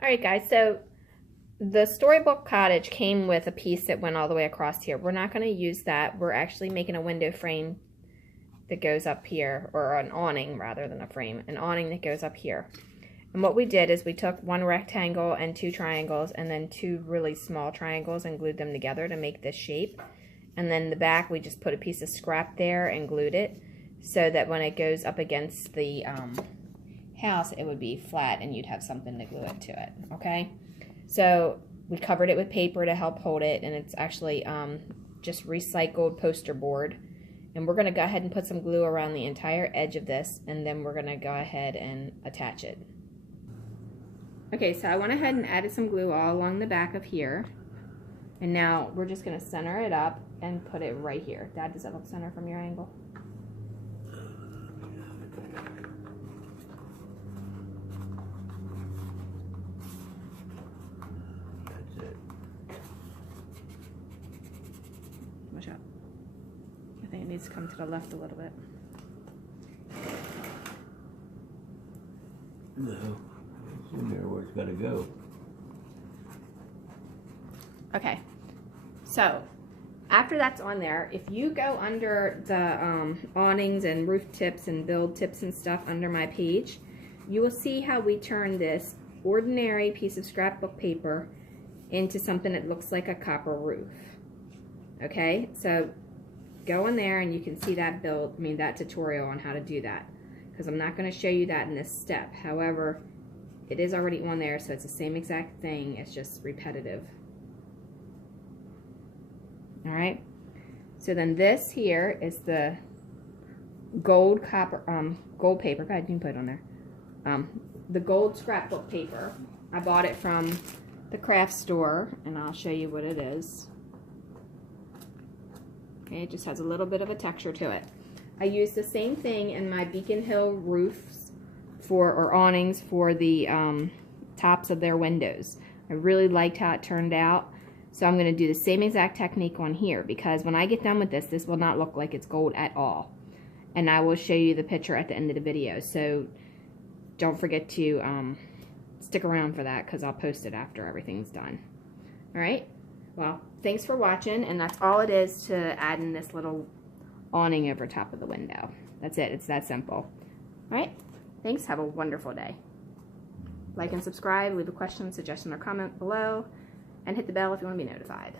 Alright guys, so the storybook cottage came with a piece that went all the way across here. We're not going to use that. We're actually making a window frame that goes up here, or an awning rather than a frame, an awning that goes up here. And what we did is we took one rectangle and two triangles and then two really small triangles and glued them together to make this shape. And then the back we just put a piece of scrap there and glued it so that when it goes up against the house it would be flat and you'd have something to glue it to it, okay? So we covered it with paper to help hold it, and it's actually just recycled poster board. And we're going to go ahead and put some glue around the entire edge of this, and then we're going to go ahead and attach it. Okay, so I went ahead and added some glue all along the back of here. And now we're just going to center it up and put it right here. Dad, does that look center from your angle? Watch out. I think it needs to come to the left a little bit. No, it's in there where it's got to go. Okay, so after that's on there, if you go under the awnings and roof tips and build tips and stuff under my page, you will see how we turn this ordinary piece of scrapbook paper into something that looks like a copper roof. Okay, so go in there and you can see that that tutorial on how to do that, because I'm not going to show you that in this step. However, it is already on there, so it's the same exact thing, it's just repetitive. Alright, so then this here is the gold paper. Go ahead, you can put it on there. The gold scrapbook paper. I bought it from the craft store, and I'll show you what it is. Okay, it just has a little bit of a texture to it. I used the same thing in my Beacon Hill roofs or awnings for the tops of their windows. I really liked how it turned out. So I'm going to do the same exact technique on here, because when I get done with this, this will not look like it's gold at all. And I will show you the picture at the end of the video. So don't forget to stick around for that, because I'll post it after everything's done. Alright, well, thanks for watching, and that's all it is to add in this little awning over top of the window. That's it, it's that simple. Alright, thanks, have a wonderful day. Like and subscribe, leave a question, suggestion, or comment below. And hit the bell if you want to be notified.